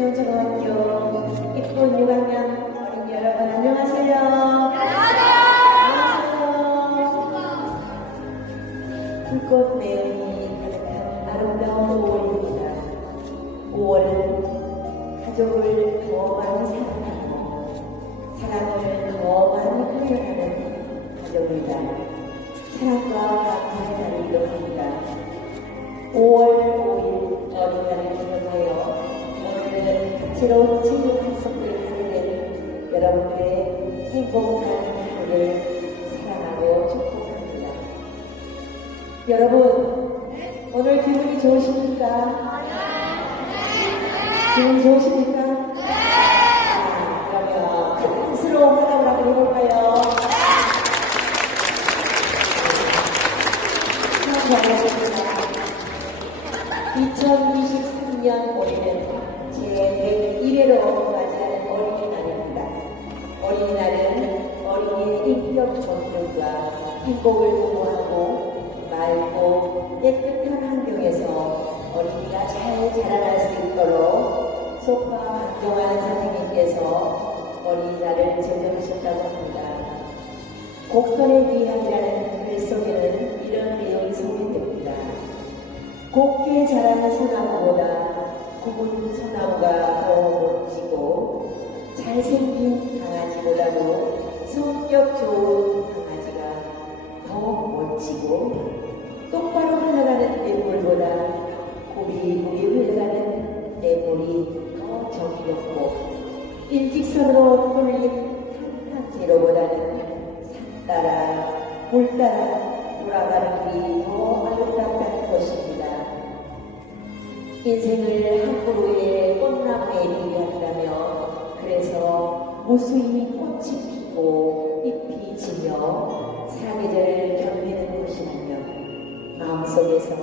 비원초등학교 이쁜 6학년 어린이 여러분 안녕하세요. 안녕하세요. 불꽃 매음이 가득한 아름다운 5월입니다. 5월은 가족을 더 많이 사랑하고 사랑을 더 많이 표현하는 가족이다. 사랑과 감사의 날이기도 합니다. 5월 5일 어린이날을 기념하여 새로운 친구 하게 된 여러분들의 행복한 하루를 사랑하고 축복합니다. 여러분, 오늘 기분이 좋으십니까? 기분이 좋으십니까? 자, 그러면 큰 스러운 화답을 한번 해볼까요? 수고하셨습니다. 2023년 올해는 제 101회로 맞이하는 어린이날입니다. 어린이날은 어린이의 인격 존중과 행복을 도모하고 맑고 깨끗한 환경에서 어린이가 잘 자라날 수 있도록 소파 박경환 선생님께서 어린이날을 제정하셨다고 합니다. 곡선의 위안이라는 글 속에는 이런 내용이 소개됩니다. 곱게 자라는 소나무보다 굽은 소나무 가더 멋지고 잘생긴 강아지보다도 성격 좋은 강아지가 더 멋지고 똑바로 흘러가는 뇌물보다 고비고비 흘러가는 뇌물이 더 정겹고 일직선으로 뚫린 탄탄제로보다는 산 따라 물 따라 돌아가는 길이 더 아름답다는 것입니다. 인생을 한 그루의 꽃나무에 비유한다면 그래서 무수히 꽃이 피고 잎이 지며 사계절을 견디는 것이라면 마음속에서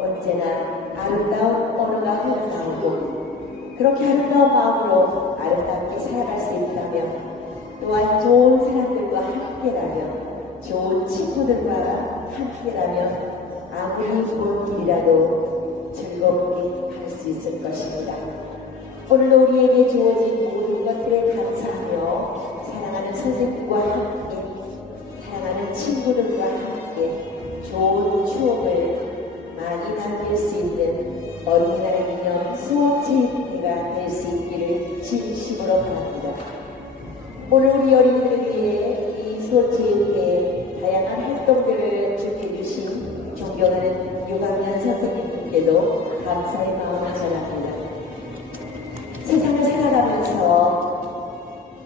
언제나 아름다운 언어가 흘러나오고 그렇게 아름다운 마음으로 아름답게 살아갈 수 있다면 또한 좋은 사람들과 함께라면 좋은 친구들과 함께라면 아무리 좋은 길이라도 즐겁게 갈수 있을 것입니다. 오늘도 우리에게 주어진 모든 것들에 감사하며 사랑하는 선생님과 함께 사랑하는 친구들과 함께 좋은 추억을 많이 남길 수 있는 어린이날의 기념 수업체육회가 될 수 있기를 진심으로 바랍니다. 오늘 우리 어린이들 위해 이 수업체육회에 다양한 활동들을 준비해 주신 존경하는 6학년 선생님 들께도 감사의 마음을 전합니다. 세상을 살아가면서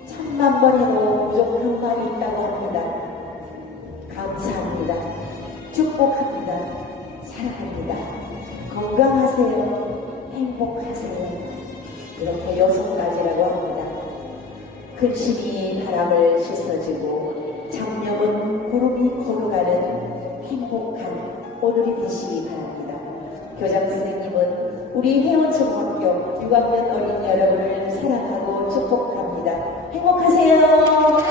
천만 번 해도 부족한 말이 있다고 합니다. 감사합니다. 축복합니다. 사랑합니다. 건강하세요. 행복하세요. 이렇게 여섯 가지라고 합니다. 근심이 바람을 씻어주고 장염은 구름이 걸어가는 행복한 오늘이 되시기 바랍니다. 교장 선생님은 우리 회원초등학교 6학년 어린 여러분을 사랑하고 축복합니다. 행복하세요.